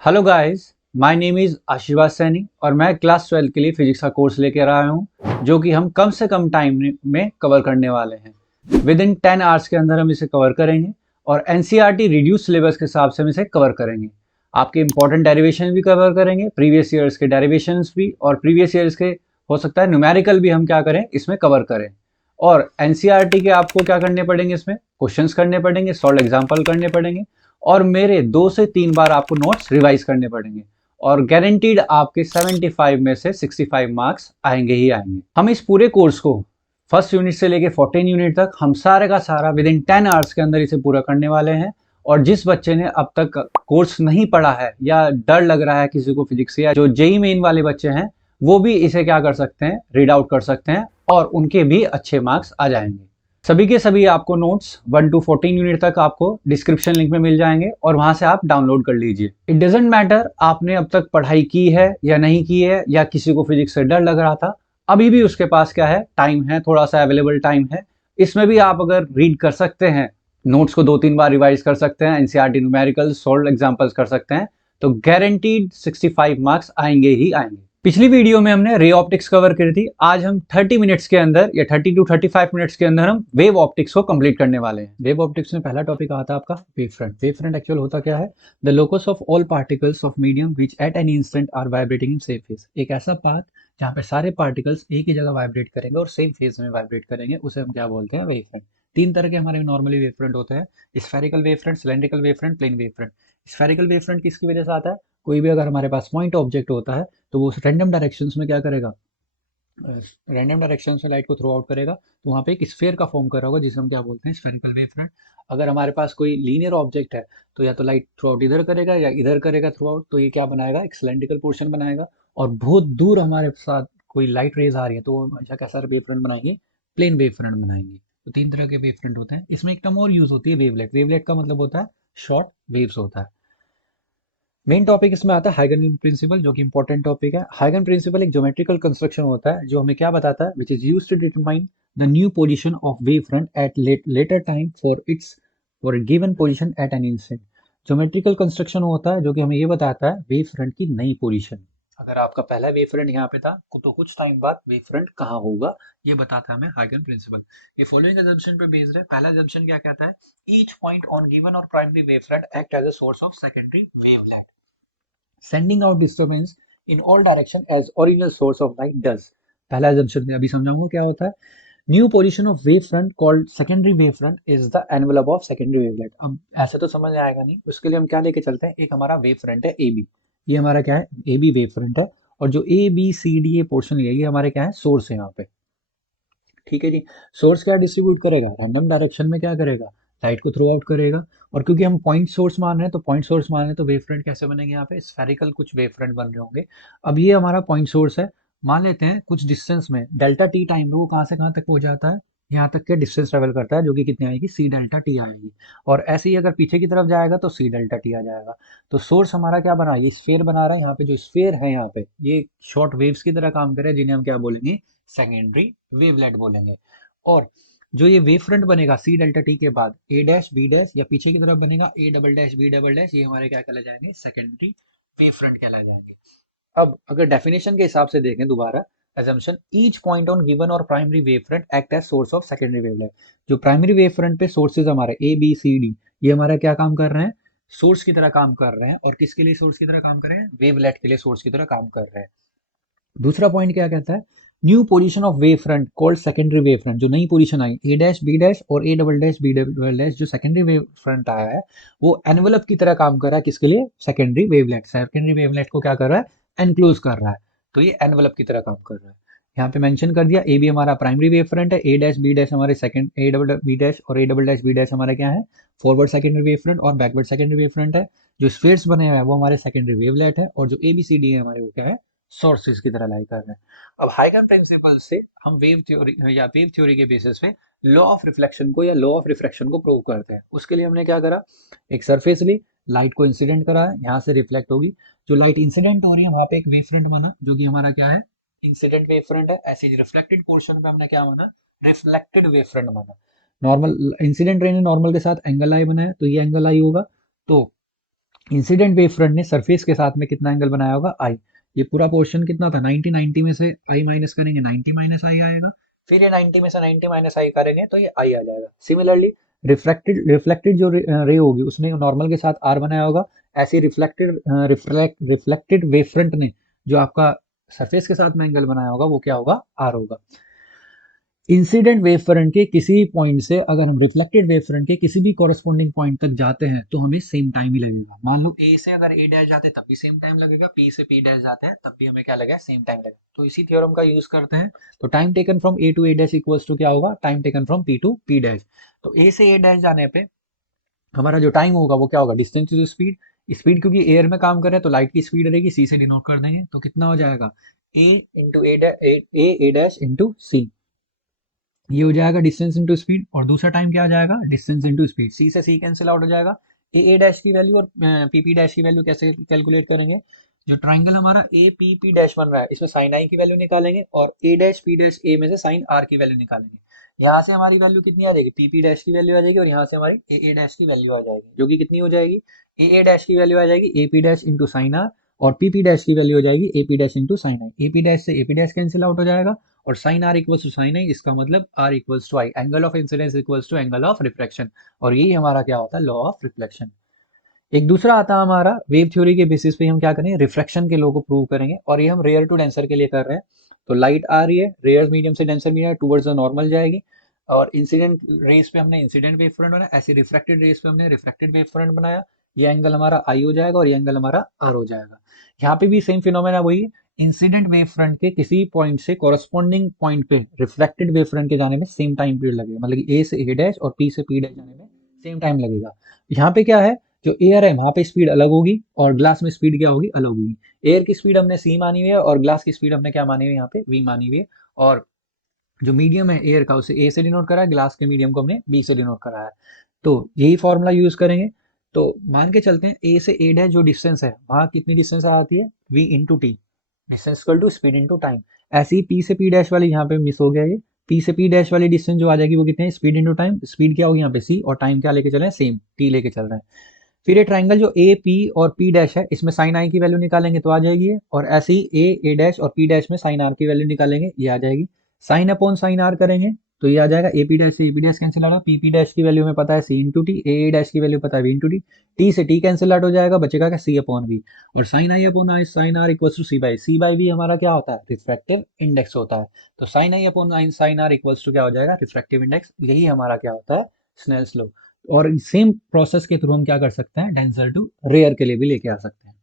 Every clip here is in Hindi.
Hello guys, my name is आशीर्वाद सैनी और मैं क्लास 12 के लिए फिजिक्स का कोर्स लेकर आया हूँ जो कि हम कम से कम टाइम में कवर करने वाले हैं। विद इन 10 आवर्स के अंदर हम इसे कवर करेंगे और एनसीईआरटी रिड्यूस सिलेबस के हिसाब से हम इसे कवर करेंगे। आपके इंपॉर्टेंट डेरिवेशन भी कवर करेंगे, प्रीवियस ईयर्स के डेरिवेशंस भी, और प्रीवियस ईयर्स के हो सकता है न्यूमेरिकल भी हम क्या करें इसमें कवर करें। और एनसीईआरटी के आपको क्या करने पड़ेंगे, इसमें क्वेश्चंस करने पड़ेंगे, सॉल्व एग्जाम्पल करने पड़ेंगे और मेरे 2 से 3 बार आपको नोट्स रिवाइज करने पड़ेंगे और गारंटीड आपके 75 में से 65 मार्क्स आएंगे ही आएंगे। हम इस पूरे कोर्स को फर्स्ट यूनिट से लेके 14 यूनिट तक हम सारे का सारा विद इन 10 आवर्स के अंदर इसे पूरा करने वाले हैं। और जिस बच्चे ने अब तक कोर्स नहीं पढ़ा है या डर लग रहा है किसी को फिजिक्स से, या जो जेई मेन वाले बच्चे हैं, वो भी इसे क्या कर सकते हैं, रीड आउट कर सकते हैं और उनके भी अच्छे मार्क्स आ जाएंगे। सभी के सभी आपको नोट्स 1 to 14 यूनिट तक आपको डिस्क्रिप्शन लिंक में मिल जाएंगे और वहां से आप डाउनलोड कर लीजिए। इट डजेंट मैटर आपने अब तक पढ़ाई की है या नहीं की है, या किसी को फिजिक्स से डर लग रहा था, अभी भी उसके पास क्या है, टाइम है, थोड़ा सा अवेलेबल टाइम है। इसमें भी आप अगर रीड कर सकते हैं, नोट्स को 2-3 बार रिवाइज कर सकते हैं, एनसीईआरटी न्यूमेरिकल सॉल्व एग्जांपल्स कर सकते हैं, तो गारंटीड 65 मार्क्स आएंगे ही आएंगे। पिछली वीडियो में हमने रे ऑप्टिक्स कवर करी थी। आज हम 30 मिनट्स के अंदर या 30 to 35 मिनट्स के अंदर हम वेव ऑप्टिक्स को कंप्लीट करने वाले हैं। वेव ऑप्टिक्स में पहला टॉपिक आता है आपका wave front. Wave front actual होता क्या है? The locus of all particles of medium which at any instant are vibrating in same phase. एक ऐसा पाथ जहाँ पे सारे पार्टिकल्स एक ही जगह वाइब्रेट करेंगे और सेम फेज में वाइब्रेट करेंगे, उसे हम क्या बोलते हैं? Wave front. तीन तरह के हमारे नॉर्मली वेव फ्रंट होते हैं: spherical wave front, cylindrical wave front, plane wave front. Spherical wave front किसकी वजह से आता है? कोई भी अगर हमारे पास पॉइंट ऑब्जेक्ट होता है तो वो रैंडम डायरेक्शंस में क्या करेगा, रैंडम डायरेक्शन में लाइट को थ्रो आउट करेगा, तो वहाँ पे एक स्फेयर का फॉर्म कर रहा होगा जिसे हम क्या बोलते हैं? Spherical wave front. अगर हमारे पास कोई लीनियर ऑब्जेक्ट है तो या तो लाइट थ्रू आउट इधर करेगा या इधर करेगा थ्रू आउट, तो ये क्या बनाएगा? एक सिलेंड्रिकल पोर्शन बनाएगा। और बहुत दूर हमारे साथ कोई लाइट रेज आ रही है तो वो हमेशा कैसा वेव फ्रंट बनाएंगे? प्लेन वेव फ्रंट बनाएंगे। तो तीन तरह के वेव फ्रंट होते हैं। इसमें एक टर्म और यूज होती है, वेवलेट। वेवलेट का मतलब होता है शॉर्ट वेव्स होता है। मेन टॉपिक इसमें आता है हाइगन प्रिंसिपल, जो कि इंपॉर्टेंट टॉपिक है। हाइगन प्रिंसिपल एक ज्योमेट्रिकल कंस्ट्रक्शन होता है जो हमें क्या बताता है, which is use to determine the new position of wave front at later time for given position at an instant. Geometrical construction होता है जो कि हमें ये बताता है वेव फ्रंट की नई पोजीशन। अगर आपका पहला वेव फ्रंट यहाँ पे था तो कुछ टाइम बाद वेव फ्रंट कहाँ होगा, ये बताता है हमें हाइगन प्रिंसिपल। ये फॉलोइंग अजम्पशन पे बेस्ड है। पहला अजम्पशन क्या कहता है? ईच पॉइंट ऑन गिवन और primary wave front act as a source of secondary wavelet, sending out disturbance in all direction as original source of light does। पहला assumption में अभी समझाऊंगा क्या होता है। New position of wave front called secondary wave front is the envelope of secondary wavelet. अब ऐसे तो समझ आएगा नहीं, उसके लिए हम क्या लेके चलते हैं, एक हमारा वेव फ्रंट है ए बी। ये हमारा क्या है? ए बी वेव फ्रंट है। और जो ए बी सी डी ये पोर्शन लिया, ये हमारे क्या है? सोर्स है यहाँ पे। ठीक है जी। सोर्स क्या डिस्ट्रीब्यूट करेगा? रैंडम डायरेक्शन में क्या करेगा? लाइट को थ्रो आउट करेगा। और क्योंकि हम पॉइंट सोर्स मान रहे हैं तो पॉइंट सोर्स मान रहे हैं तो वेव फ्रंट कैसे बनेंगे? यहाँ पे स्फेरिकल कुछ वेव फ्रंट बन रहे होंगे। अब ये हमारा पॉइंट सोर्स है, मान लेते हैं कुछ डिस्टेंस में डेल्टा टी टाइम में वो कहाँ से कहाँ तक पहुंच जाता है, यहाँ तक के डिस्टेंस ट्रेवल करता है, जो कि कितनी आएगी? सी डेल्टा टी आएगी। और ऐसे ही अगर पीछे की तरफ जाएगा तो सी डेल्टा टी आ जाएगा। तो सोर्स हमारा क्या बना है? ये स्फेयर बना रहा है। यहाँ पे जो स्फेयर है यहाँ पे ये शॉर्ट वेव्स की तरह काम करे, जिन्हें हम क्या बोलेंगे? सेकेंडरी वेवलेट बोलेंगे। और जो ये वेव फ्रंट बनेगा सी डेल्टा टी के बाद ए डैश बी डैश या पीछे की तरफ बनेगा A double dash B double dash, ये हमारे क्या कहला जाएंगे? सेकेंडरी वेव फ्रंट कहला जाएंगे। अब अगर डेफिनेशन के हिसाब से देखें दोबारा, assumption each point on given और primary wave front act as source of secondary wavelet. जो प्राइमरी वेव फ्रंट पे सोर्सेज हमारे ए बी सी डी, ये हमारा क्या काम कर रहे हैं? सोर्स की तरह काम कर रहे हैं। और किसके लिए सोर्स की तरह काम कर रहे हैं? वेवलेट के लिए सोर्स की तरह काम कर रहे हैं। दूसरा पॉइंट क्या कहता है? New position of wave front called secondary wave front. जो नई पोजीशन आई ए डैश बी डैश और A double dash B double dash, जो सेकेंडरी वेव फ्रंट आया है वो एनवेलप की तरह काम कर रहा है। किसके लिए? Secondary wavelet. सेकेंडरी वेवलेट को क्या कर रहा है? एनक्लोज कर रहा है। तो ये एनवेलप की तरह काम कर रहा है। यहाँ पे मेंशन कर दिया, ए बी हमारा प्राइमरी वेव फ्रंट है, ए डैश बी डैश हमारे second, A double B dash और A double dash B dash हमारा क्या है? फॉरवर्ड सेकेंडरी वेव फ्रंट और बैकवर्ड सेकेंडरी वेव फ्रंट है। जो स्फीयर्स बने हुए हैं वो हमारे सेकेंडरी वेवलेट है। और जो ए बी सी डी है हमारे, वो क्या है? सोर्सेज की तरह लाई कर रहे हैं। अब हाइगन प्रिंसिपल से हम वेव थ्योरी या वेव थ्योरी के बेसिस पे लॉ ऑफ रिफ्लेक्शन को या लॉ ऑफ रिफ्रैक्शन को प्रूव करते हैं। उसके लिए हमने क्या करा, एक सरफेस ली, लाइट को इंसिडेंट करा है, यहाँ से रिफ्लेक्ट होगी। जो लाइट इंसिडेंट हो रही है वहां पे एक वेव फ्रंट बना, जो कि हमारा क्या है? इंसिडेंट वेव फ्रंट है। ऐसे ही रिफ्लेक्टेड पोर्शन पे हमने क्या बना? रिफ्लेक्टेड वेव फ्रंट बना। नॉर्मल इंसिडेंट रे ने नॉर्मल के साथ एंगल आई बनाया तो ये एंगल आई होगा। तो इंसिडेंट वेव फ्रंट ने सरफेस के साथ में कितना एंगल बनाया होगा, आई। ये पूरा पोर्शन कितना था, 90, 90 में से आई माइनस करेंगे, 90 माइनस आई आएगा। फिर ये 90 में से 90 माइनस आई करेंगे तो ये आई आ जाएगा। सिमिलरली रिफ्लेक्टेड जो रे होगी उसने नॉर्मल के साथ आर बनाया होगा, ऐसे रिफ्लेक्टेड वेव फ्रंट ने जो आपका सरफेस के साथ में एंगल बनाया होगा वो क्या होगा, आर होगा। इंसिडेंट वेव फ्रंट के किसी पॉइंट से अगर हम रिफ्लेक्टेड वेव फ्रंट के किसी भी कॉरस्पॉन्डिंग पॉइंट तक जाते हैं तो हमें सेम टाइम ही लगेगा। मान लो ए से अगर ए डैश जाते हैं तब भी सेम टाइम लगेगा, पी से पी डैश जाते हैं तब भी हमें क्या लगेगा, सेम टाइम लगेगा। तो इसी थ्योरम का यूज करते हैं। तो time taken from A to A dash equals to क्या होगा, time taken from P to P dash. तो ए से ए डैश जाने पे हमारा जो टाइम होगा वो क्या होगा, डिस्टेंस टू स्पीड। स्पीड क्योंकि एयर में काम कर रहे हैं तो लाइट की स्पीड रहेगी, सी से डिनोट कर देंगे। तो कितना हो जाएगा, ए इंटू ए डैश इंटू सी, ये हो जाएगा डिस्टेंस इनटू स्पीड। और दूसरा टाइम क्या आ जाएगा, डिस्टेंस इनटू स्पीड। सी से सी कैंसिल आउट हो जाएगा। ए डैश की वैल्यू और पी पी डैश की वैल्यू कैसे कैलकुलेट करेंगे, जो ट्राइंगल हमारा ए पी पी डैश बन रहा है इसमें साइन आई की वैल्यू निकालेंगे और ए डैश पी डैश ए में से साइन आर की वैल्यू निकालेंगे। यहाँ से हमारी वैल्यू कितनी आ जाएगी, पी पी डैश की वैल्यू आ जाएगी और यहाँ से हमारी ए डैश की वैल्यू आ जाएगी, जो कि कितनी हो जाएगी, ए डैश की वैल्यू आ जाएगी A P dash into sine R और पी पी डैश की वैल्यू हो जाएगी A P dash into sine I. A P dash से A P dash cancel out हो जाएगा और sine R equals to sine I, इसका मतलब R equals to I, angle of incidence equals to angle of reflection. और यही हमारा क्या होता है, लॉ ऑफ रिफ्लेक्शन। एक दूसरा आता है हमारा वेव थ्योरी के बेसिस पे हम क्या करेंगे, रिफ्रैक्शन के लॉ को प्रूव करेंगे और ये हम रेयर टू डेंसर के लिए कर रहे हैं। तो लाइट आ रही है रेयर मीडियम से denser medium towards the normal जाएगी और इंसिडेंट रेस पे हमने इंसिडेंट वेव फ्रंट बनाया, ऐसे रिफ्रैक्टेड रेस पे हमने रिफ्रैक्टेड वेव फ्रंट बनाया। ये एंगल हमारा आई हो जाएगा और ये एंगल हमारा आर हो जाएगा। यहाँ पे भी सेम फिनोमेना वही, इंसिडेंट वेव फ्रंट के किसी पॉइंट से कॉरस्पॉन्डिंग पॉइंट पे रिफ्लेक्टेड वेव फ्रंट के जाने में सेम टाइम पीरियड लगेगा, मतलब ए से ए डैश और पी से पी डैश जाने में सेम टाइम लगेगा। यहाँ पे क्या है, जो एयर है वहां पे स्पीड अलग होगी और ग्लास में स्पीड क्या होगी, अलग होगी। एयर की स्पीड हमने सी मानी हुई है और ग्लास की स्पीड हमने क्या मानी हुई है, यहाँ पे वी मानी हुई है। और जो मीडियम है एयर का उसे ए से डिनोट करा है, ग्लास के मीडियम को हमने बी से डिनोट करा है। तो यही फॉर्मूला यूज करेंगे। तो मान के चलते हैं ए से ए डैश जो डिस्टेंस है वहां कितनी डिस्टेंस आती है, V into T, distance equal to speed into time. ऐसे ही पी से पी डैश वाली यहाँ पे मिस हो गया, ये पी से पी डैश वाली डिस्टेंस जो आ जाएगी वो कितनी है, स्पीड इंटू टाइम। स्पीड क्या होगी यहाँ पे सी और टाइम क्या लेके चल रहे हैं, सेम टी लेके चल रहे हैं। फिर ये ट्राइंगल जो ए पी और पी डैश है इसमें साइन आई की वैल्यू निकालेंगे तो आ जाएगी ये, और ऐसे ही ए डैश और पी डैश में साइन आर की वैल्यू निकालेंगे ये आ जाएगी। साइन अपॉन साइन आर करेंगे तो ये आ जाएगा ए पी डैश से A P dash cancel out, P P dash की वैल्यू हमें पता है C into T, A dash की वैल्यू पता है वी इंटू टी, टी से टी कैंसिल आउट हो जाएगा, बचेगा क्या, सी अपॉन वी। और sine I upon I sine R equals to C by V हमारा क्या होता है, रिफ्रैक्टिव इंडेक्स होता है। तो sine I upon I sine R equals to क्या हो जाएगा, रिफ्रैक्टिव इंडेक्स। यही हमारा क्या होता है, स्नेल्स लॉ। और सेम प्रोसेस के थ्रू हम क्या कर सकते हैं, डेंसर टू रेयर के लिए भी लेके आ सकते हैं।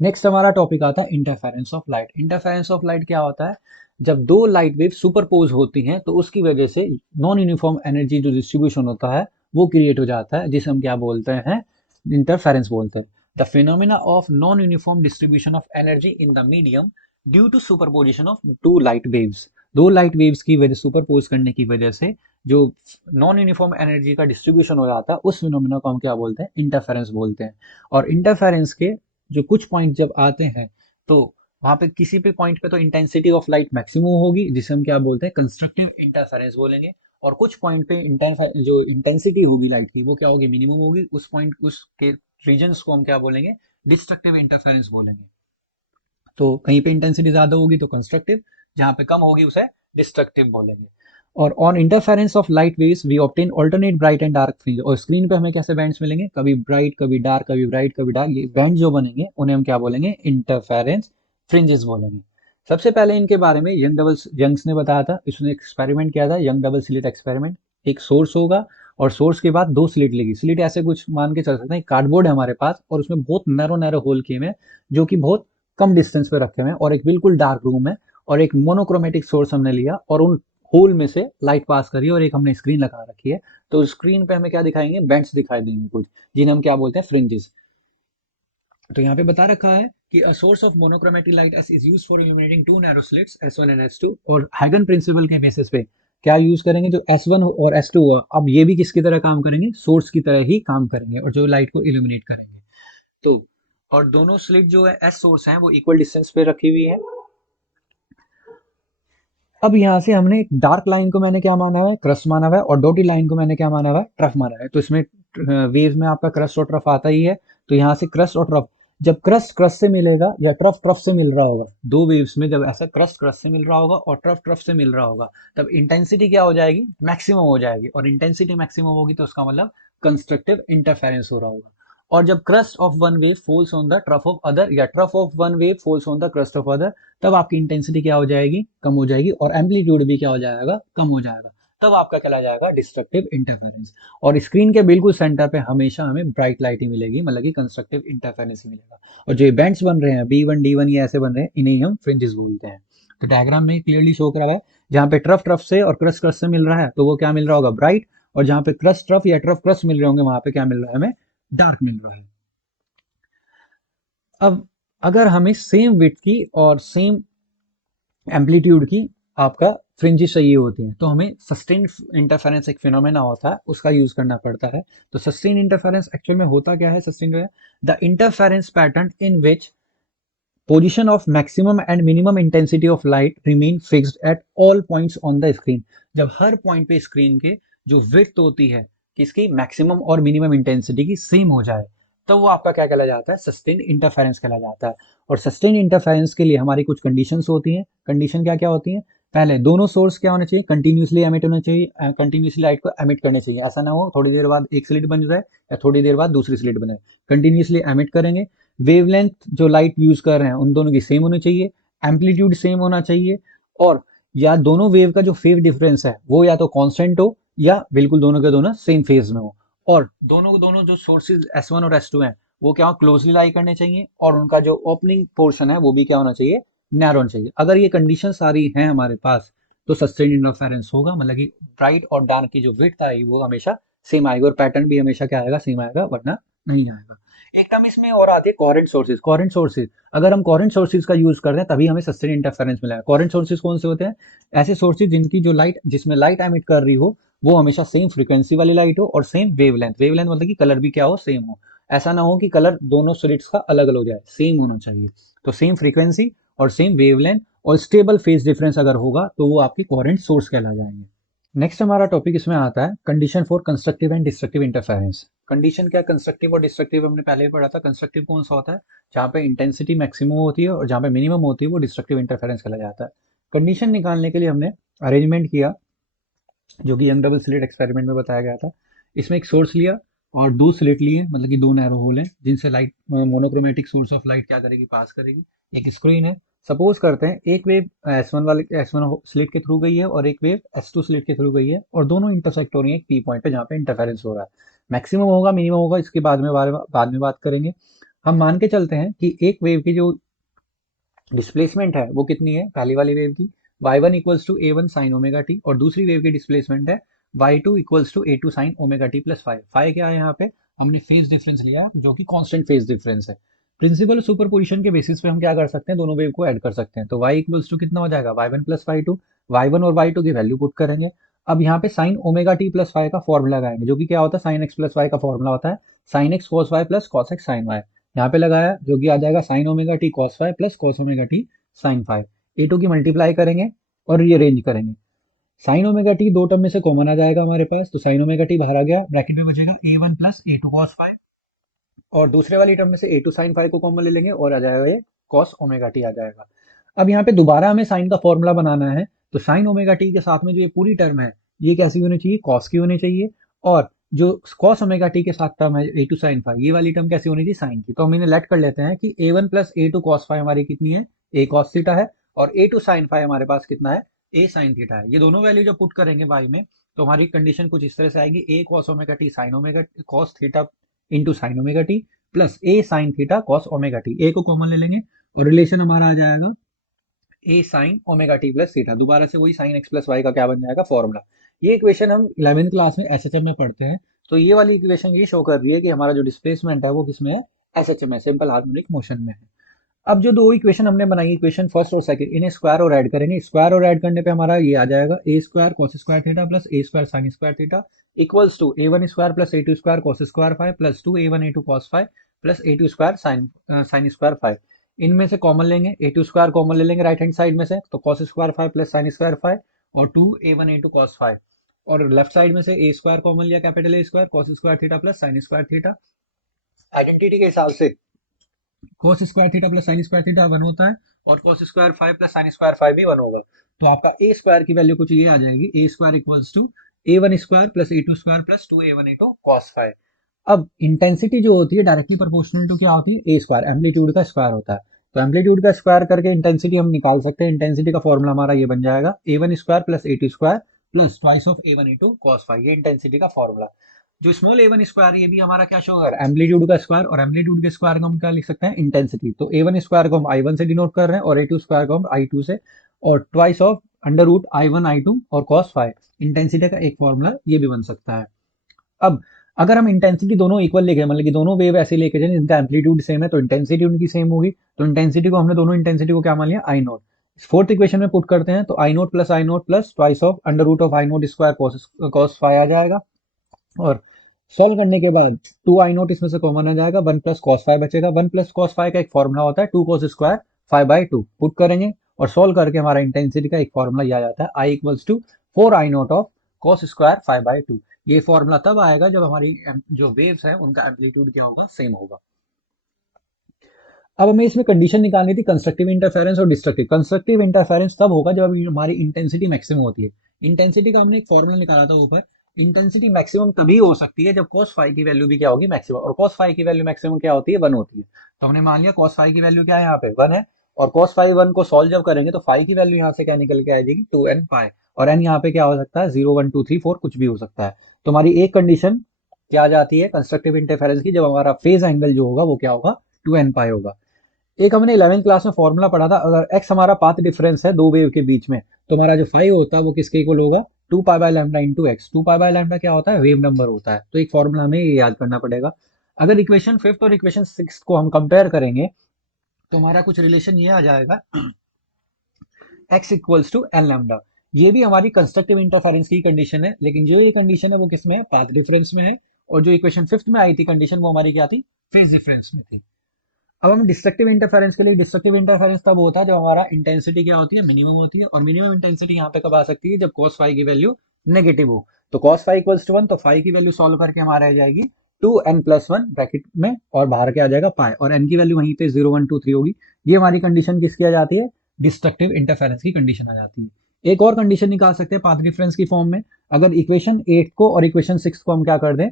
नेक्स्ट हमारा टॉपिक आता है interference of light. Interference of light क्या होता है, जब दो लाइट वेव सुपरपोज होती हैं तो उसकी वजह से नॉन यूनिफॉर्म एनर्जी जो डिस्ट्रीब्यूशन होता है वो क्रिएट हो जाता है, जिसे हम क्या बोलते हैं, इंटरफेरेंस बोलते हैं। The phenomena of non uniform distribution of energy in the medium due to superposition of two light waves. दो लाइट वेव्स की वजह सुपरपोज करने की वजह से जो नॉन यूनिफॉर्म एनर्जी का डिस्ट्रीब्यूशन हो जाता है उस फिनोमिना को हम क्या बोलते हैं, इंटरफेरेंस बोलते हैं। और इंटरफेरेंस के जो कुछ पॉइंट जब आते हैं तो वहां पे किसी भी पॉइंट पे तो इंटेंसिटी ऑफ लाइट मैक्सिमम होगी जिसे हम क्या बोलते हैं, कंस्ट्रक्टिव इंटरफेरेंस बोलेंगे। और कुछ पॉइंट पे जो इंटेंसिटी होगी लाइट की वो क्या होगी, मिनिमम होगी। उस पॉइंट उसके रीजन्स को हम क्या बोलेंगे, डिस्ट्रक्टिव इंटरफेरेंस बोलेंगे। तो कहीं पे इंटेंसिटी ज्यादा होगी तो कंस्ट्रक्टिव, जहां पे कम होगी उसे डिस्ट्रक्टिव बोलेंगे। और on interference of light waves we obtain alternate bright and dark fringe. और स्क्रीन पे हमें कैसे बैंड्स मिलेंगे, कभी ब्राइट कभी डार्क, कभी ब्राइट कभी डार्क। ये बैंड जो बनेंगे उन्हें हम क्या बोलेंगे, इंटरफेरेंस फ्रिंजेस बोलेंगे। सबसे पहले इनके बारे में यंग्स ने बताया था, इसने एक्सपेरिमेंट किया था, यंग डबल स्लिट एक्सपेरिमेंट। एक सोर्स होगा और सोर्स के बाद दो स्लिट लेगी। स्लिट ऐसे कुछ मान के चल सकते हैं, कार्डबोर्ड है हमारे पास और उसमें बहुत नैरो नैरो होल किए हुए हैं जो कि बहुत कम डिस्टेंस पे रखे हुए हैं, और एक बिल्कुल डार्क रूम है और एक मोनोक्रोमेटिक सोर्स हमने लिया और उन होल में से लाइट पास करी और एक हमने स्क्रीन लगा रखी है। तो स्क्रीन पे हमें क्या दिखाएंगे, बैंड्स दिखाई देंगे कुछ, जिन्हें हम क्या बोलते हैं, फ्रिंजेस। तो यहाँ पे बता रखा है कि a source of monochromatic light is used for illuminating two narrow slits S1 and S2। और हाइगन प्रिंसिपल के बेसिस पे क्या यूज करेंगे, जो S1 और S2 हुआ अब ये भी किसकी तरह काम करेंगे, सोर्स की तरह ही काम करेंगे और जो लाइट को इल्यूमिनेट करेंगे। तो और दोनों स्लिट जो है एस सोर्स हैं वो इक्वल डिस्टेंस पे रखी हुई है। अब यहाँ से हमने डार्क लाइन को मैंने क्या माना हुआ है, क्रस्ट माना हुआ है, और डॉटेड लाइन को मैंने क्या माना हुआ है, ट्रफ माना है। तो इसमें वेव में आपका क्रस्ट और ट्रफ आता ही है, तो यहाँ से क्रस्ट और ट्रफ, जब क्रस्ट क्रस्ट से मिलेगा या ट्रफ ट्रफ से मिल रहा होगा, दो वेव्स में जब ऐसा क्रस्ट क्रस्ट से मिल रहा होगा और ट्रफ ट्रफ से मिल रहा होगा, तब इंटेंसिटी क्या हो जाएगी, मैक्सिमम हो जाएगी। और इंटेंसिटी मैक्सिमम होगी तो उसका मतलब कंस्ट्रक्टिव इंटरफेरेंस हो रहा होगा। और जब crest of one wave falls on the trough of other या trough of one wave falls on the crest of other, तब आपकी इंटेंसिटी क्या हो जाएगी, कम हो जाएगी, और एम्पलीट्यूड भी क्या हो जाएगा, कम हो जाएगा। तब आपका चला जाएगा डिस्ट्रक्टिव इंटरफेरेंस। और स्क्रीन के बिल्कुल सेंटर पे हमेशा हमें ब्राइट लाइट ही मिलेगी, मतलब कि कंस्ट्रक्टिव इंटरफेरेंस ही मिलेगा। और जो बैंड्स बन रहे हैं B1 D1 ये ऐसे बन रहे हैं, इन्हें हम फ्रिंजेस बोलते हैं। तो डायग्राम में क्लियरली शो करा है, जहाँ पे ट्रफ ट्रफ से और क्रस्ट क्रस्ट से मिल रहा है तो वो क्या मिल रहा होगा, ब्राइट। और जहाँ पे क्रस्ट ट्रफ या ट्रफ क्रस्ट मिल रहे होंगे वहां पे क्या मिल रहा है, हमें डार्क मिल रहा है। अब अगर हमें सेम विड्थ की और सेम एम्पलीट्यूड की आपका फ्रिंजेस चाहिए होती हैं, तो हमें सस्टेन इंटरफेरेंस एक फिनोमेना होता है, उसका यूज करना पड़ता है। तो सस्टेन इंटरफेरेंस एक्चुअल में होता क्या है, sustain the interference pattern in which position of maximum and minimum intensity of light remain fixed at all points on the screen. जब हर पॉइंट पे स्क्रीन की जो विड्थ होती है किसकी, मैक्सिमम और मिनिमम इंटेंसिटी की सेम हो जाए, तो वो आपका क्या कहला जाता है, सस्टेन इंटरफेरेंस कहला जाता है। और सस्टेन इंटरफेरेंस के लिए हमारी कुछ कंडीशंस होती हैं। कंडीशन क्या क्या होती हैं, पहले दोनों सोर्स क्या होने चाहिए, कंटिन्यूसली एमिट होना चाहिए, कंटिन्यूसली लाइट को एमिट करने चाहिए। ऐसा ना हो थोड़ी देर बाद एक स्लिट बन जाए या थोड़ी देर बाद दूसरी स्लिट बने, कंटिन्यूसली एमिट करेंगे। वेवलेंथ जो लाइट यूज कर रहे हैं उन दोनों की सेम होनी चाहिए, एम्पलीट्यूड सेम होना चाहिए, और या दोनों वेव का जो फेज डिफरेंस है वो या तो कांस्टेंट हो या बिल्कुल दोनों के दोनों सेम फेज में हो। और दोनों जो सोर्सेज S1 और S2 हैं वो क्या क्लोजली लाई करने चाहिए, और उनका जो ओपनिंग पोर्शन है वो भी क्या होना चाहिए, नैरो होना चाहिए। अगर ये कंडीशन सारी हैं हमारे पास तो सस्टेन इंटरफेरेंस होगा, मतलब कि ब्राइट और डार्क की जो विड्थ आएगी वो हमेशा सेम आएगी, और पैटर्न भी हमेशा क्या आएगा, सेम आएगा, वरना नहीं आएगा। एक टर्म इसमें और आती है कोहेरेंट सोर्सेज। कोहेरेंट सोर्सेज, अगर हम कोहेरेंट सोर्सेज का यूज करते हैं तभी हमें सस्टेन इंटरफेरेंस मिलेगा। कोहेरेंट सोर्सेज कौन से होते हैं, ऐसे सोर्सेज जिनकी जो लाइट, जिसमें लाइट एमिट कर रही हो वो हमेशा सेम फ्रीक्वेंसी वाली लाइट हो और सेम वेवलेंथ। वेवलेंथ मतलब कि कलर भी क्या हो, सेम हो। ऐसा ना हो कि कलर दोनों स्लिट्स का अलग अलग हो जाए, सेम होना चाहिए। तो सेम फ्रीक्वेंसी और सेम वेवलेंथ और स्टेबल फेज डिफरेंस अगर होगा तो वो आपके कोहेरेंट सोर्स कहला जाएंगे। नेक्स्ट हमारा टॉपिक इसमें आता है condition for constructive and destructive interference. Condition क्या, कंस्ट्रक्टिव और डिस्ट्रक्टिव हमने पहले ही पढ़ा था। कंस्ट्रक्टिव कौन सा होता है, जहाँ पे इंटेंसिटी मैक्सिमम होती है और जहाँ पे मिनिमम होती है वो डिस्ट्रक्टिव इंटरफेरेंस कहला जाता है। कंडीशन निकालने के लिए हमने अरेंजमेंट किया जो कि यंग डबल स्लिट एक्सपेरिमेंट में बताया गया था। इसमें एक सोर्स लिया और दो स्लिट लिए, मतलब कि दो नैरो होल हैं जिनसे light, monochromatic source of light क्या करेगी, पास करेगी। एक स्क्रीन है, सपोज करते हैं एक वेव S1 स्लिट के थ्रू गई है और एक वेव S2 स्लिट के थ्रू गई है, और दोनों इंटरसेक्ट हो रही है एक पी पॉइंट पे जहाँ पे इंटरफेरेंस हो रहा है। मैक्सिमम होगा मिनिमम होगा इसके बाद में बात करेंगे। हम मान के चलते हैं कि एक वेव की जो डिस्प्लेसमेंट है वो कितनी है, पहली वाली वेव की y1 equals to a1 sine omega T, और दूसरी वेव की डिस्प्लेसमेंट है y2 equals to a2 sine omega T plus five. Five क्या है, यहाँ पे हमने फेज डिफरेंस लिया है जो कि कांस्टेंट फेज डिफरेंस है। प्रिंसिपल सुपरपोजिशन के बेसिस पे हम क्या कर सकते हैं, दोनों वेव को ऐड कर सकते हैं। तो y इक्वल्स टू कितना हो जाएगा, y1 प्लस y2। y1 और y2 की वैल्यू पुट करेंगे। अब यहाँ पे sine omega T plus five का फॉर्मूला लगाएंगे, जो कि क्या होता है, साइन एक्स प्लस वाई का फॉर्मूला होता है sine X cos Y plus cos X sine Y. यहाँ पे लगाया जो कि आ जाएगा sine omega T cos Y plus cos omega T sine five. ए2 की मल्टीप्लाई करेंगे और रीअरेंज करेंगे। साइन ओमेगा टी दो टर्म में से कॉमन आ जाएगा हमारे पास, तो साइन ओमेगा टी बाहर आ गया, ब्रैकेट में बचेगा a1 plus a2 cos five, और दूसरे वाली टर्म में से a2 साइन फाइव को कॉमन ले लेंगे और आ जाएगा ये कॉस ओमेगा टी आ जाएगा। अब यहाँ पे दोबारा हमें साइन का फॉर्मूला बनाना है, तो साइन ओमेगा टी के साथ में जो ये पूरी टर्म है ये कैसी होनी चाहिए, कॉस की होनी चाहिए, और जो कॉस ओमेगा टी के साथ टर्म है a2 साइन फाइव, ये वाली टर्म कैसी होनी चाहिए, साइन की। तो हम इन्हें लेट कर लेते हैं कि a1 plus a2 cos five हमारी कितनी है, a कॉस थीटा है, और a2 साइन फाइव हमारे पास कितना है, a साइन थीटा है। ये दोनों वैल्यू जब पुट करेंगे y में तो हमारी कंडीशन कुछ इस तरह से आएगी, a cos omega T sine omega cos theta into sine omega T plus a sine theta cos omega T. a को कॉमन ले लेंगे और रिलेशन हमारा आ जाएगा a sign omega T plus theta, दोबारा से वही साइन एक्स प्लस वाई का क्या बन जाएगा, फॉर्मूला। ये इक्वेशन हम 11th क्लास में एसएचएम में पढ़ते हैं। तो ये वाली इक्वेशन ये शो कर रही है कि हमारा जो डिस्प्लेसमेंट है वो किसमें है, एसएचएम में, सिंपल हार्मोनिक मोशन में है। अब जो दो इक्वेशन हमने बनाई, इक्वेशन फर्स्ट और सेकंड, इन्हें स्क्वायर और ऐड करेंगे। स्क्वायर और ऐड करने पे हमारा ये आ जाएगा a square cos square theta plus a square sine square theta equals to a1 square plus a2 square cos square five plus 2a1 a2 cos five plus a2 square sine square five. इनमें से कॉमन लेंगे, a2 स्क्वायर कॉमन ले लेंगे राइट हैंड साइड में से, तो cos square five plus sign square five और 2a1 a2 कॉस फाइव, और लेफ्ट साइड में से ए स्क्वायर कॉमन लिया, capital A square cos square theta plus sign square theta. Identity के हिसाब से cos square theta plus sign square theta 1 होता है और cos square 5 plus sine square 5 भी 1 होगा। तो आपका ए स्क्वायर की वैल्यू कुछ ये आ जाएगी, A square equals to a1 square plus a2 square plus 2a1 a2 cos 5। अब इंटेंसिटी जो होती है डायरेक्टली प्रोपोर्शनल टू क्या होती है, ए स्क्वायर, एम्पलीट्यूड का स्क्वायर होता है। तो एम्पलीट्यूड का स्क्वायर करके इंटेंसिटी हम निकाल सकते हैं। इंटेंसिटी का फॉर्मूला हमारा ये बन जाएगा a1 square plus a2 square plus twice of a1 a2 cos 5, ये इंटेंसिटी का फॉर्मूला। जो स्मॉल ए वन स्क्वायर ये भी हमारा क्या शो कर रहा है, एम्पलीट्यूड का स्क्वायर, और एम्पलीट्यूड के स्क्वायर को हम क्या लिख सकते हैं, इंटेंसिटी। तो ए वन स्क्वायर को हम आई वन से डिनोट कर रहे हैं और ए टू स्क्वायर को हम आई टू से, और twice of under root I one I two और कॉस 5, इंटेंसिटी का एक फॉर्मूला ये भी बन सकता है। अब अगर हम इंटेंसिटी दोनों इक्वल लेके, मतलब कि दोनों वेव ऐसे लेके जाए जिनका एम्पलीट्यूड सेम है, तो इंटेंसिटी उनकी सेम होगी। तो इंटेंसिटी को हमने दोनों इंटेंसिटी को क्या मान लिया, आई नोट। फोर्थ इक्वेशन में पुट करते हैं तो I naught plus twice of under root of I naught square cos 5 आ जाएगा। और सॉल्व करने के बाद 2 आई नोट इसमें से कॉमन आ जाएगा, 1 प्लस कॉस 5 बचेगा। 1 प्लस कॉस 5 का एक फॉर्मूला होता है 2 कॉस स्क्वायर 5/2, पुट करेंगे और सॉल्व करके हमारा इंटेंसिटी का एक फॉर्मूला ये आ जाता है, I equals to 4 I naught of cos square 5/2। ये फॉर्मूला तब आएगा जब हमारी जो वेव्स है उनका एम्पलीट्यूड क्या होगा, सेम होगा। अब हमें इसमें कंडीशन निकालनी थी कंस्ट्रक्टिव इंटरफेरेंस और डिस्ट्रक्टिव। कंस्ट्रक्टिव इंटरफेरेंस तब होगा जब हमारी इंटेंसिटी मैक्सिमम होती है। इंटेंसिटी का हमने एक फॉर्मूला निकाला था ऊपर, इंटेंसिटी मैक्सिमम तभी हो सकती है जब cos फाई की वैल्यू भी क्या होगी, मैक्सिमम। और cos फाई की वैल्यू मैक्सिमम क्या होती है, 1 होती है। तो हमने मान लिया cos फाई की वैल्यू क्या है, यहाँ पे 1 है, और cos फाई 1 को सॉल्व जब करेंगे तो फाई की वैल्यू यहाँ से क्या निकल के आ जाएगी, 2n पाई। और n यहाँ पे क्या हो सकता है, 0 1 2 3 4 कुछ भी हो सकता है। तो हमारी एक कंडीशन क्या आ जाती है कंस्ट्रक्टिव इंटरफेरेंस की, जब हमारा फेज एंगल जो होगा वो क्या होगा, 2n पाई होगा। एक हमने 11th क्लास में फॉर्मूला पढ़ा था, अगर x हमारा पाथ डिफरेंस है दो वेव के बीच में, तो हमारा जो फाई होता है वो किसके इक्वल होगा, 2 pi by lambda into x. 2 pi by lambda क्या होता है, वेव नंबर होता है। तो एक फॉर्मूला हमें ये याद करना पड़ेगा। अगर इक्वेशन 5th और इक्वेशन 6th को हम कंपेयर करेंगे तो हमारा कुछ रिलेशन ये आ जाएगा, x equals to N lambda. ये भी हमारी कंस्ट्रक्टिव इंटरफेरेंस की कंडीशन है, लेकिन जो ये कंडीशन है वो किसमें है, पाथ डिफरेंस में है। और जो इक्वेशन 5th में आई थी कंडीशन, वो हमारी क्या थी, फेज डिफरेंस में थी। अब हम डिस्ट्रक्टिव इंटरफेरेंस के लिए, डिस्ट्रक्टिव इंटरफेरेंस तब होता है जब हमारा इंटेंसिटी क्या होती है, मिनिमम होती है। और मिनिमम इंटेंसिटी यहाँ पे कब आ सकती है, जब cos फाई की वैल्यू नेगेटिव हो। तो cos फाई इक्वल्स टू 1, तो फाई की वैल्यू सॉल्व करके हमारे आ जाएगी 2n+1 ब्रैकेट में, और बाहर क्या आ जाएगा पाई, और n की वैल्यू वहीं पे 0 1 2 3 होगी। ये हमारी कंडीशन किसकी आ जाती है, डिस्ट्रक्टिव इंटरफेरेंस की कंडीशन आ जाती है। एक और कंडीशन निकाल सकते हैं पाथ डिफरेंस की फॉर्म में, अगर इक्वेशन 8 को और इक्वेशन 6 को हम क्या कर दें,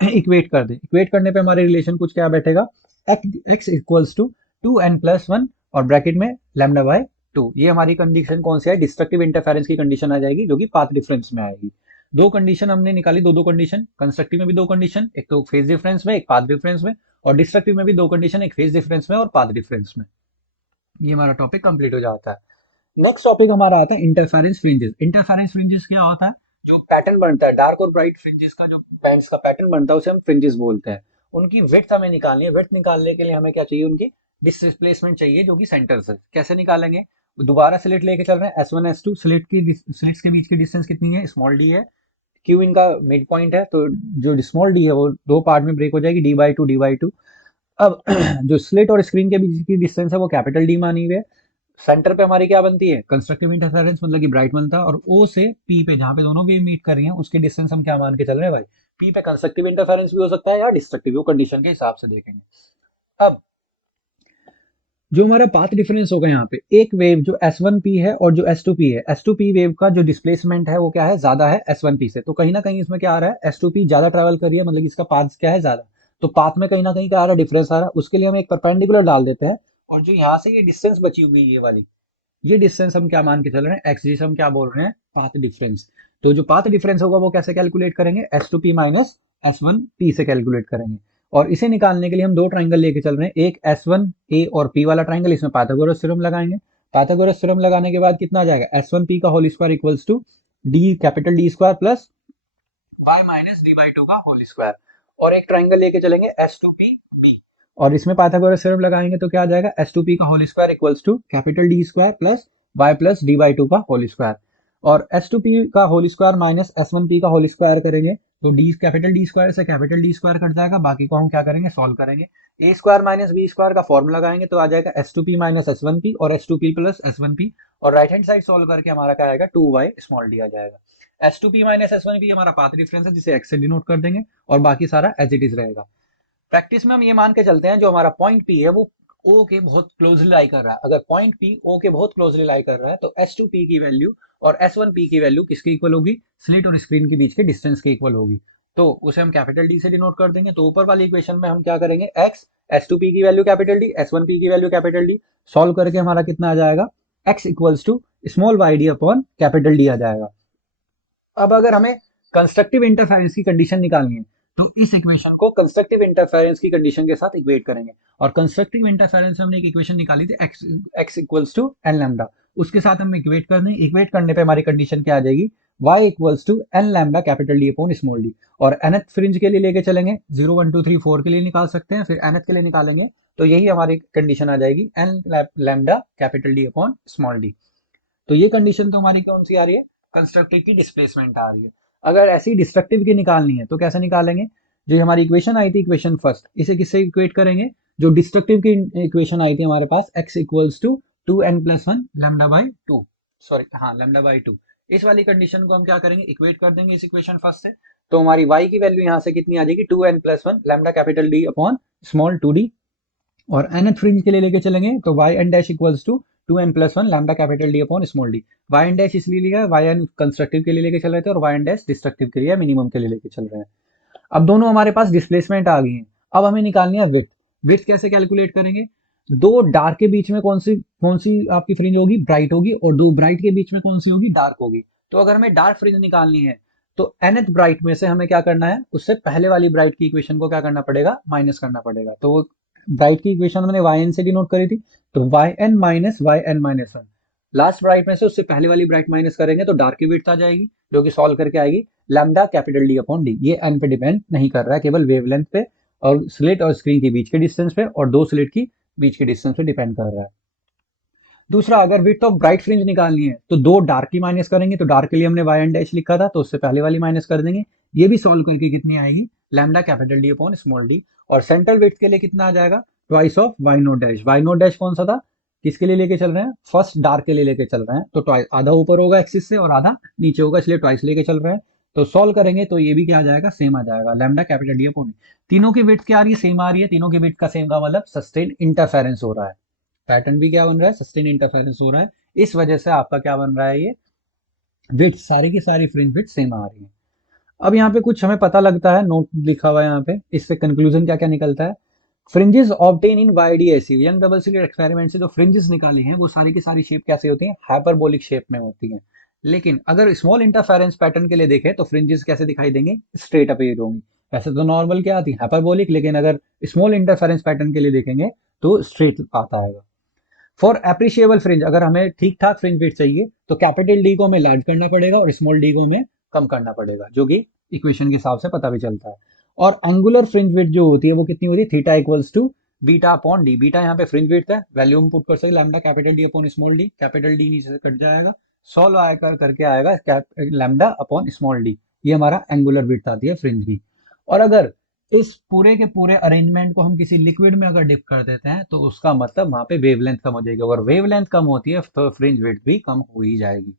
इक्वेट कर दें। इक्वेट करने पे हमारे रिलेशन कुछ क्या बैठेगा, x इक्वल्स टू 2n+1 और ब्रैकेट में लैम्डा बाय 2। ये हमारी कंडीशन कौन सी है, डिस्ट्रक्टिव इंटरफेरेंस की कंडीशन आ जाएगी, जो कि पाथ डिफरेंस में आएगी। दो कंडीशन हमने निकाली, दो कंडीशन, कंस्ट्रक्टिव में भी दो कंडीशन, एक तो फेज डिफरेंस में, एक पाथ डिफरेंस में, और डिस्ट्रक्टिव में भी दो कंडीशन, एक फेज डिफरेंस में और पाथ डिफरेंस में। ये हमारा टॉपिक कंप्लीट हो जाता है। नेक्स्ट टॉपिक हमारा आता है इंटरफेरेंस फ्रिंजेस। इंटरफेरेंस फ्रिंजेस क्या होता है, जो पैटर्न बनता है डार्क और ब्राइट फ्रिंजेस का, जो बैंड्स का पैटर्न बनता है उसे हम फ्रिंजेस बोलते हैं। उनकी विड्थ हमें निकालनी है। विड्थ निकालने के लिए हमें क्या चाहिए, उनकी डिस्प्लेसमेंट चाहिए, जो कि सेंटर से। कैसे निकालेंगे, दोबारा स्लिट लेके चल रहे हैं, S1 S2, स्लिट्स के बीच की डिस्टेंस कितनी है, स्मॉल डी है, क्यू इनका मिड पॉइंट है, तो जो स्मॉल डी है वो दो पार्ट में ब्रेक हो जाएगी, d/2 अब जो स्लिट और स्क्रीन के बीच की डिस्टेंस है वो कैपिटल डी मानी हुई है। सेंटर पे हमारी क्या बनती है, कंस्ट्रक्टिव इंटरफेरेंस, मतलब कि ब्राइट बनता है। और ओ से पी पे, जहां पे दोनों वेव मीट कर रही हैं, उसके डिस्टेंस हम क्या मान के चल रहे हैं भाई, पी पे कंस्ट्रक्टिव इंटरफेरेंस भी हो सकता है या डिस्ट्रक्टिव, वो कंडीशन के हिसाब से देखेंगे। अब जो हमारा पाथ डिफरेंस होगा यहाँ पे, एक वेव जो S1P है और जो S2P है, S2P वेव का जो डिस्प्लेसमेंट है वो क्या है, ज्यादा है S1P से। तो कहीं ना कहीं इसमें क्या आ रहा है, S2P ज्यादा ट्रेवल कर रही है, मतलब कि इसका पाथ क्या है, ज्यादा। तो पाथ में कहीं ना कहीं क्या आ रहा है, डिफरेंस आ रहा है। उसके लिए हम एक परपेंडिकुलर डाल देते हैं, और जो यहाँ से ये डिस्टेंस बची हुई ये वाली, ये डिस्टेंस हम क्या मान के चल रहे हैं, एक्स, जिसे हम क्या बोल रहे हैं, पाथ डिफरेंस। तो जो पाथ डिफरेंस होगा वो कैसे कैलकुलेट करेंगे, S2P माइनस S1P से कैलकुलेट करेंगे। और इसे निकालने के लिए हम दो ट्राइंगल लेके चल रहे हैं, एक S1A और P वाला ट्राइंगल, इसमें पाइथागोरस थ्योरम लगाएंगे। पाइथागोरस थ्योरम लगाने के बाद कितना आ जाएगा, S1P का whole square equals to D, capital D square plus y minus d/2 का होल स्क्वायर। और एक ट्राइंगल लेके चलेंगे S2PB, और इसमें पाइथागोरस थ्योरम लगाएंगे तो क्या आ जाएगा, S2P का whole square equals to capital D square plus y plus d/2 का होल स्क्वायर। और S2P का होल स्क्वायर माइनस S1P का होल स्क्वायर करेंगे तो डी, कैपिटल डी स्क्वायर से कैपिटल डी स्क्वायर कट जाएगा। बाकी को हम क्या करेंगे, सॉल्व करेंगे। ए स्क्वायर माइनस बी स्क्वायर का फॉर्मूला लगाएंगे तो आ जाएगा S2P माइनस S1P और S2P प्लस S1P। और राइट हैंड साइड सॉल्व करके हमारा क्या आएगा, 2y स्मॉल डी आ जाएगा। S2P माइनस S1P हमारा पाथ डिफरेंस है जिसे x से डिनोट कर देंगे और बाकी सारा एज इट इज रहेगा। प्रैक्टिस में हम ये मान के चलते हैं जो हमारा पॉइंट P है वो O के बहुत क्लोजली लाई कर रहा है। अगर पॉइंट P O के बहुत क्लोजली लाई कर रहा है तो S2P की वैल्यू और S1P की वैल्यू किसके इक्वल होगी? स्लिट और स्क्रीन के बीच के डिस्टेंस के इक्वल होगी। तो उसे हम कैपिटल D से डिनोट कर देंगे। तो ऊपर वाली इक्वेशन में हम क्या करेंगे? x S2P की वैल्यू कैपिटल D, S1P की वैल्यू कैपिटल D, सॉल्व करके हमारा कितना आ जाएगा? x equals to small Y D upon capital D आ जाएगा। अब अगर हमें कंस्ट्रक्टिव इंटरफेरेंस की कंडीशन निकालनी है तो इस इक्वेशन को कंस्ट्रक्टिव इंटरफेरेंस की कंडीशन के साथ इक्वेट करेंगे। और कंस्ट्रक्टिव इंटरफेरेंस हमने एक इक्वेशन निकाली थी x equals to N lambda, उसके साथ हम इक्वेट करने, इक्वेट करने पे हमारी कंडीशन क्या आ जाएगी? y equals to N lambda capital D upon small d। और nth फ्रिंज के लिए लेके चलेंगे 0 1 2 3 4 के लिए निकाल सकते हैं, फिर nth के लिए निकालेंगे तो यही हमारी कंडीशन आ जाएगी N lambda capital D upon small d। तो ये कंडीशन तो हमारी कौन सी आ रही है? कंस्ट्रक्टिव की डिस्प्लेसमेंट आ रही है। अगर ऐसी डिस्ट्रक्टिव की निकालनी है तो कैसे निकालेंगे? जो हमारी इक्वेशन आई थी इक्वेशन फर्स्ट, इसे किससे इक्वेट करेंगे? जो डिस्ट्रक्टिव की इक्वेशन आई थी हमारे पास x equals to 2n+1 lambda by 2, sorry हाँ लैम्डा बाई 2, इस वाली कंडीशन को हम क्या करेंगे? इक्वेट कर देंगे इस इक्वेशन फर्स्ट से। तो हमारी y की वैल्यू यहाँ से कितनी आ जाएगी? 2n+1 lambda capital D upon small 2d। और nth फ्रिंज के लिए लेके चलेंगे तो y n dash equals to 2n+1 lambda capital D upon small d। y n dash इसलिए लिया है, y n कंस्ट्रक्टिव के लिए लेके चल रहे थे और y n डैश डिस्ट्रक्टिव के लिए मिनिमम के लिए लेके चल रहे हैं। अब दोनों हमारे पास डिस्प्लेसमेंट आ गई है। अब हमें निकालनी है विड्थ। विड्थ कैसे कैलकुलेट करेंगे? दो डार्क के बीच में कौन सी आपकी फ्रिंज होगी? ब्राइट होगी। और दो ब्राइट के बीच में कौन सी होगी? डार्क होगी। तो अगर हमें डार्क फ्रिंज निकालनी है तो nth ब्राइट में से हमें क्या करना है? उससे पहले वाली ब्राइट की इक्वेशन को क्या करना पड़ेगा? माइनस करना पड़ेगा। तो वो ब्राइट की इक्वेशन मैंने yn से डिनोट करी थी, तो yn minus yn minus 1। Last bright में से उससे पहले वाली ब्राइट माइनस करेंगे तो डार्क की विड्थ आ जाएगी जो कि सॉल्व करके आएगी lambda capital D upon D। ये n पे डिपेंड नहीं कर रहा है, केवल वेवलेंथ पे और स्लिट और स्क्रीन के बीच के डिस्टेंस पे और दो स्लिट की बीच के डिस्टेंस पे डिपेंड कर रहा है। दूसरा, अगर विड्थ ऑफ ब्राइट फ्रिंज निकालनी है तो दो डार्क की माइनस करेंगे। तो डार्क के लिए हमने y n डैश लिखा था तो उससे पहले वाली माइनस कर देंगे। ये भी सॉल्व करके कितनी आएगी? Lambda capital D upon small d। और सेंट्रल विड्थ के लिए कितना आ जाएगा? Twice of y note dash. y note dash कौन सा था? किसके लिए लेके चल रहे हैं? फर्स्ट डार्क के लिए लेके चल रहे हैं, तो ट्वाइस आधा ऊपर होगा एक्सिस से और आधा नीचे होगा, इसलिए ट्वाइस लेके चल रहे हैं। तो सॉल्व करेंगे तो ये भी क्या आ जाएगा? सेम आ जाएगा, lambda capital D upon d। तीनों की विड्थ क्या आ रही है? सेम आ रही है। तीनों की विड्थ का सेम का मतलब सस्टेन इंटरफेरेंस हो रहा है। पैटर्न भी क्या बन रहा है? सस्टेन इंटरफेरेंस हो रहा है। इस वजह से आपका क्या बन रहा है? ये विड्थ सारी की सारी फ्रिंज विड्थ सेम आ रही है। अब यहाँ पे कुछ हमें पता लगता है, नोट लिखा हुआ है यहाँ पे, इससे कंक्लूजन क्या क्या निकलता है? फ्रिंजेस ऑब्टेन इन YDAC young double slit experiment से जो फ्रिंजेस निकाले हैं वो सारी की सारी शेप कैसे होती हैं? हाइपरबोलिक शेप में होती हैं। लेकिन अगर स्मॉल इंटरफेरेंस पैटर्न के लिए देखें तो फ्रिंजेस कैसे दिखाई देंगे? स्ट्रेट अपीयर होंगी। वैसे तो नॉर्मल क्या आती है? हाइपरबोलिक, लेकिन अगर स्मॉल इंटरफेरेंस पैटर्न के लिए देखेंगे तो स्ट्रेट आता है। फॉर एप्रिशिएबल फ्रिंज, अगर हमें ठीक ठाक फ्रिंज विड्थ चाहिए तो कैपिटल D को हमें लार्ज करना पड़ेगा और स्मॉल d को हमें कम करना पड़ेगा, जो कि इक्वेशन के हिसाब से पता भी चलता है। और एंगुलर फ्रिंज विड्थ जो होती है वो कितनी होती है? Theta equals to beta upon D. Beta यहाँ पे फ्रिंज विड्थ है, वैल्यू हम पुट कर सकते lambda capital D upon small d। Capital D नीचे से कट जाएगा, सॉल्व आएगा करके आएगा लैम्डा अपॉन स्मॉल d। ये हमारा एंगुलर विड्थ आती है फ्रिंज की। और अगर इस पूरे के पूरे अरेंजमेंट को हम किसी लिक्विड में अगर डिप कर देते हैं तो उसका मतलब वहां पे वेवलेंथ कम हो जाएगी। अगर वेवलेंथ कम होती है तो फ्रिंज विड्थ भी कम हो ही जाएगी।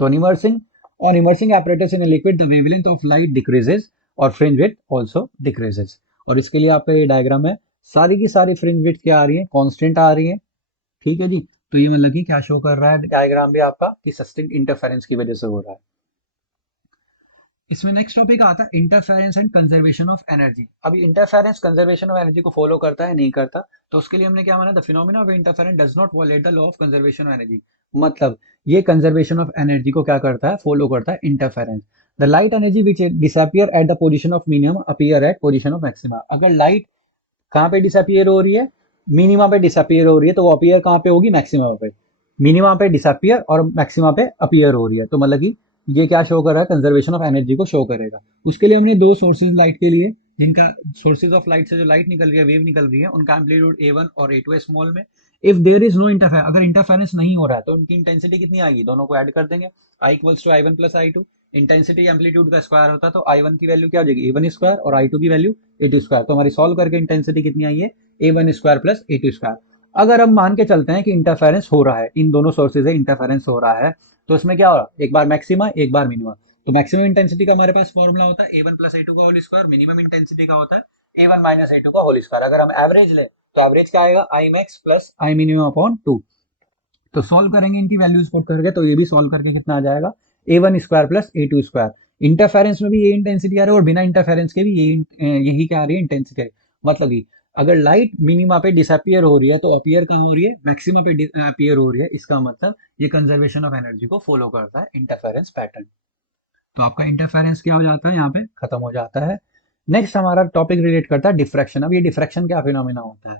तो immersing apparatus in a liquid the wavelength of light decreases और फ्रिंज विड्थ also decreases। और इसके लिए आपका ये डायग्राम है, सारी की सारी फ्रिंज विड्थ क्या आ रही है? कांस्टेंट आ रही है। ठीक है जी। तो ये मतलब कि क्या शो कर रहा है डायग्राम भी आपका कि सस्टेन इंटरफेरेंस की वजह से हो रहा है। इसमें नेक्स्ट टॉपिक आता है interference and conservation of energy. अब इंटरफेरेंस कंजर्वेशन ऑफ एनर्जी को फॉलो करता है नहीं करता? तो उसके लिए हमने क्या माना? The phenomena of interference does not wallet the law of conservation of energy. मतलब ये कंजर्वेशन ऑफ एनर्जी को क्या करता है? फॉलो करता है interference. The light energy which disappear at the position of minimum appear eight position of maxima. अगर लाइट कहाँ पे डिसअपियर हो रही है? मिनिमा पे डिसअपियर हो रही है, तो वो अपीयर कहाँ पे होगी? मैक्सिमा पे। मिनिमा पे डिसअपियर और मैक्सिमा पे अपीयर हो रही है, तो मतलब कि ये क्या शो कर रहा है? कंजर्वेशन ऑफ एनर्जी को शो करेगा। उसके लिए हमने दो सोर्सेज लाइट के लिए, जिनका सोर्सेज ऑफ लाइट से जो लाइट निकल रही है, वेव निकल रही है, उनका एम्पलीट्यूड A1 और A2 है स्मॉल में। If there is no interference, अगर इंटरफेरेंस नहीं हो रहा है तो उनकी इंटेंसिटी कितनी आएगी? दोनों को ऐड कर देंगे, I equals to I1 plus I2। Intensity amplitude का स्क्वायर होता है तो I1 की वैल्यू क्या हो जाएगी? A1 स्क्वायर और I2 की वैल्यू A2 स्क्वायर। तो हमारी सॉल्व करके इंटेंसिटी कितनी आई है? A1 square plus A2 square. अगर हम मान के चलते हैं कि इंटरफेरेंस हो रहा है, इन दोनों सोर्सेज से इंटरफेरेंस हो रहा है, तो इसमें क्या हो रहा है, एक बार मैक्सिमा एक बार मिनिमा। तो मैक्सिमम इंटेंसिटी का हमारे पास फॉर्मूला होता है a1 प्लस a2 का होल स्क्वायर, मिनिमम इंटेंसिटी का होता है a1 माइनस a2 का होल स्क्वायर। अगर हम एवरेज ले तो एवरेज क्या आएगा, I max plus I minimum upon 2। तो सॉल्व करेंगे इनकी वैल्यूज पुट करके, तो ये भी सॉल्व करके कितना आ जाएगा, a1 square plus a2 square. Interference में भी ये इंटेंसिटी आ रही है और बिना इंटरफेरेंस के भी यही क्या आ रही है, इंटेंसिटी। मतलब कि अगर लाइट मिनिमा पे डिसअपियर हो रही है तो अपीयर कहाँ हो रही है, मैक्सिमा पे अपीयर हो रही है। इसका मतलब ये कंजर्वेशन ऑफ एनर्जी को फॉलो करता है इंटरफेरेंस पैटर्न। तो आपका इंटरफेरेंस क्या हो जाता है, यहाँ पे खत्म हो जाता है। नेक्स्ट हमारा टॉपिक रिलेट करता है डिफ्रैक्शन। अब ये डिफ्रैक्शन क्या फिनोमेना होता है,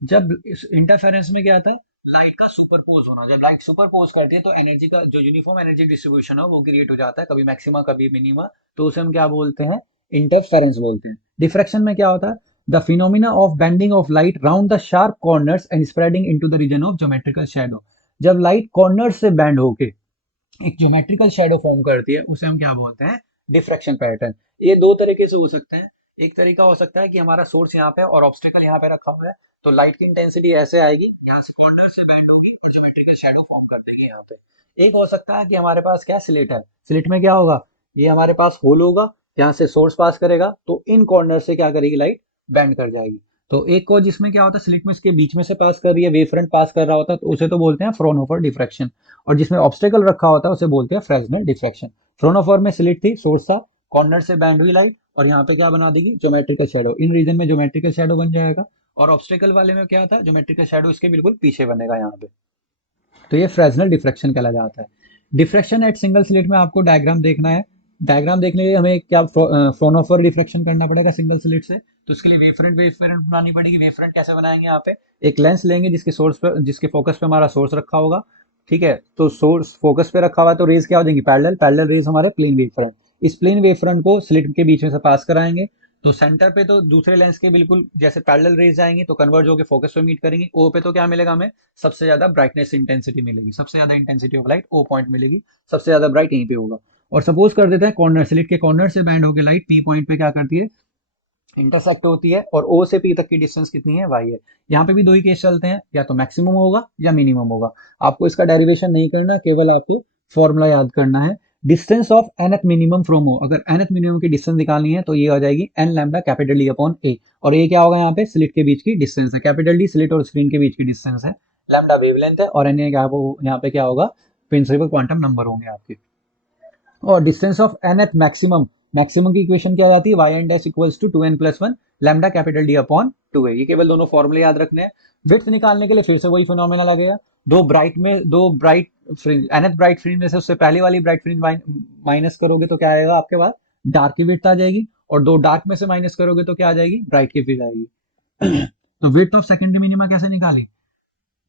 जब इस इंटरफेरेंस में क्या आता है, लाइट का सुपरपोज होना। जब लाइट सुपरपोज करती है तो एनर्जी का जो यूनिफॉर्म एनर्जी डिस्ट्रीब्यूशन है वो क्रिएट हो जाता है, कभी मैक्सिमा कभी मिनिमा। तो उसे हम क्या बोलते हैं, इंटरफेरेंस बोलते हैं। डिफ्रैक्शन में क्या होता है, the phenomena of bending of light round the sharp corners and spreading into the region of geometrical shadow. जब लाइट कॉर्नर से बैंड होके एक ज्योमेट्रिकल शैडो फॉर्म करती है, उसे हम क्या बोलते हैं, डिफ्रैक्शन पैटर्न। ये दो तरीके से हो सकते हैं। एक तरीका हो सकता है कि हमारा सोर्स यहाँ पे और ऑब्स्टेकल यहाँ पे रखा हुआ है, तो लाइट की इंटेंसिटी ऐसे आएगी, यहाँ से कॉर्नर से बैंड होगी और ज्योमेट्रिकल शैडो फॉर्म कर देंगे यहाँ पे। एक हो सकता है कि हमारे पास क्या स्लिट है, स्लिट में क्या होगा, ये हमारे पास होल होगा, यहाँ से सोर्स पास करेगा तो इन कॉर्नर से क्या करेगी, लाइट बैंड कर जाएगी। तो एक को जिसमें क्या होता है, स्लिट में इसके बीच में से पास कर रही है, वेव फ्रंट पास कर रहा होता है, तो उसे तो बोलते हैं फ्रॉनहोफर डिफ्रैक्शन। और जिसमें ऑब्स्टेकल रखा होता है उसे बोलते हैं फ्रेस्नेल डिफ्रैक्शन। फ्रॉनहोफर में स्लिट थी, सोर्स था, कॉर्नर से बैंड हुई लाइट और यहाँ पे क्या बना देगी, ज्योमेट्रिकल शैडो। इन रीजन में ज्योमेट्रिकल शैडो बन जाएगा। और ऑब्स्टेकल वाले में क्या था, ज्योमेट्रिकल शैडो इसके बिल्कुल पीछे बनेगा यहाँ पे। तो ये फ्रेस्नेल डिफ्रैक्शन कहला जाता है। डिफ्रैक्शन एट सिंगल स्लिट में आपको डायग्राम देखना है। डायग्राम देखने के लिए हमें क्या फ्रॉनहोफर डिफ्रैक्शन करना पड़ेगा सिंगल स्लिट से। तो इसके लिए वेव फ्रंट बनानी पड़ेगी। वेव फ्रंट कैसे बनाएंगे, यहाँ पे एक लेंस लेंगे जिसके सोर्स पे, जिसके फोकस पे हमारा सोर्स रखा होगा, ठीक है। तो सोर्स फोकस पे रखा हुआ है तो रेज क्या हो जाएंगी, पैरेलल। पैरेलल रेज हमारे प्लेन वेव फ्रंट, इस प्लेन वेव फ्रंट को स्लिट के बीच में से पास कराएंगे। तो सेंटर पे तो दूसरे लेंस के बिल्कुल जैसे पैरेलल रेज जाएंगे तो कन्वर्ज होकर फोकस पे मीट करेंगे। ओ पे तो क्या मिलेगा हमें, सबसे ज्यादा ब्राइटनेस इंटेंसिटी मिलेगी, सबसे ज्यादा intensity of light O point मिलेगी, सबसे ज्यादा ब्राइट यहीं पे होगा। और सपोज कर देते हैं कॉर्नर, स्लिट के कॉर्नर से बैंड होकर लाइट पी पॉइंट पे क्या करती है, इंटरसेक्ट होती है। और ओ से पी तक की डिस्टेंस कितनी है, वाई है। यहाँ पे भी दो ही केस चलते हैं, या तो मैक्सिमम होगा या मिनिमम होगा। आपको इसका डेरिवेशन नहीं करना, केवल आपको फॉर्मूला याद करना है। Distance of nth minimum from O, अगर nth मिनिमम की डिस्टेंस निकालनी है तो ये आ जाएगी n lambda capital D upon A. और ये क्या होगा, यहाँ पे स्लिट के बीच की डिस्टेंस है, कैपिटल डी स्लिट और स्क्रीन के बीच की डिस्टेंस है, लैम्डा वेवलेंथ है, और यहाँ पे क्या होगा, प्रिंसिपल क्वांटम नंबर होंगे आपके। और distance of nth maximum, maximum की इक्वेशन क्या आती है, Y N dash equals to 2n plus 1 lambda capital D upon 2a। ये केवल दोनों फॉर्मूले याद रखने हैं। विड्थ निकालने के लिए फिर से वही फिनोमेना लगेगा। दो bright fringe, nth bright fringe में से उससे पहले वाली ब्राइट फ्रिंज माइनस करोगे तो क्या आएगा आपके पास, डार्क की विड्थ आ जाएगी। और दो डार्क में से माइनस करोगे तो क्या आ जाएगी, ब्राइट की विड्थ आएगी। तो विड्थ ऑफ सेकेंडरी मिनिमा कैसे निकाली,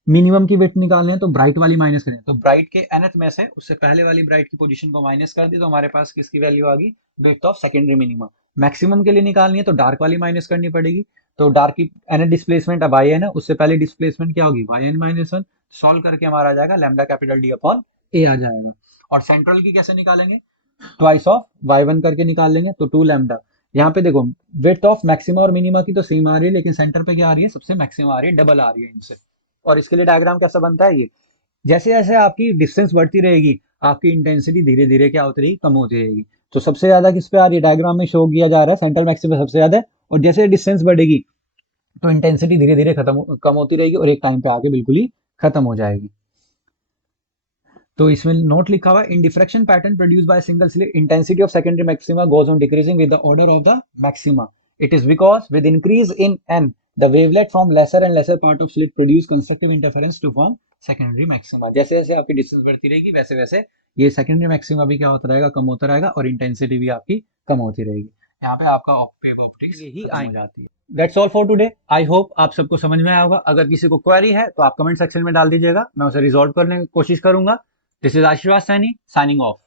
मिनिमम की विड्थ निकालनी है तो ब्राइट वाली माइनस करें, तो ब्राइट के nth में से उससे पहले वाली ब्राइट की पोजीशन को माइनस कर दी तो हमारे पास किसकी वैल्यू आ गई, width of secondary minima. Maximum के लिए निकालनी है तो डार्क वाली माइनस करनी पड़ेगी। तो डार्क की nth डिस्प्लेसमेंट अब आई एन है, उससे पहले डिस्प्लेसमेंट क्या होगी, वाई एन माइनस 1। सॉल्व करके हमारा आ जाएगा लैम्डा कैपिटल डी अपॉन ए आ जाएगा। और सेंट्रल की कैसे निकालेंगे, ट्वाइस ऑफ वाई वन करके निकाल लेंगे तो 2 लैम्डा। यहाँ पे देखो विड्थ ऑफ मैक्सिमा और मिनिमा की तो सेम आ रही है, लेकिन सेंटर पे क्या आ रही है, सबसे मैक्सिमम आ रही है, डबल आ रही है इनसे। और इसके लिए डायग्राम कैसा बनता है, ये जैसे जैसे आपकी डिस्टेंस बढ़ती रहेगी आपकी इंटेंसिटी धीरे धीरे क्या होती रहेगी, कम होती रहेगी। तो सबसे ज्यादा किस पे आ रही है, डायग्राम में शो किया जा रहा है सेंट्रल मैक्सिमा सबसे ज्यादा है। और जैसे डिस्टेंस बढ़ेगी तो इंटेंसिटी धीरे धीरे कम होती रहेगी और एक टाइम पे आके बिल्कुल ही खत्म हो जाएगी। तो इसमें नोट लिखा हुआ है, in diffraction pattern produced by single slit intensity of secondary maxima goes on decreasing with the order of the maxima. It is because with increase in n the wavelet from lesser and lesser part of slit produce constructive interference to form secondary maxima। जैसे जैसे आपकी डिस्टेंस बढ़ती रहेगी वैसे वैसे ये सेकेंडरी मैक्सिमा भी क्या होता रहेगा, कम होता रहेगा और इंटेंसिटी भी आपकी कम होती रहेगी। यहाँ पे आपका वेव ऑप्टिक्स यही आ जाती है। That's all for today. I hope आप सबको समझ में आया होगा। अगर किसी को क्वेरी है तो आप कमेंट सेक्शन में डाल दीजिएगा, मैं उसे रिजॉल्व करने की कोशिश करूंगा। दिस इज आशीर्वाद सैनी साइनिंग ऑफ।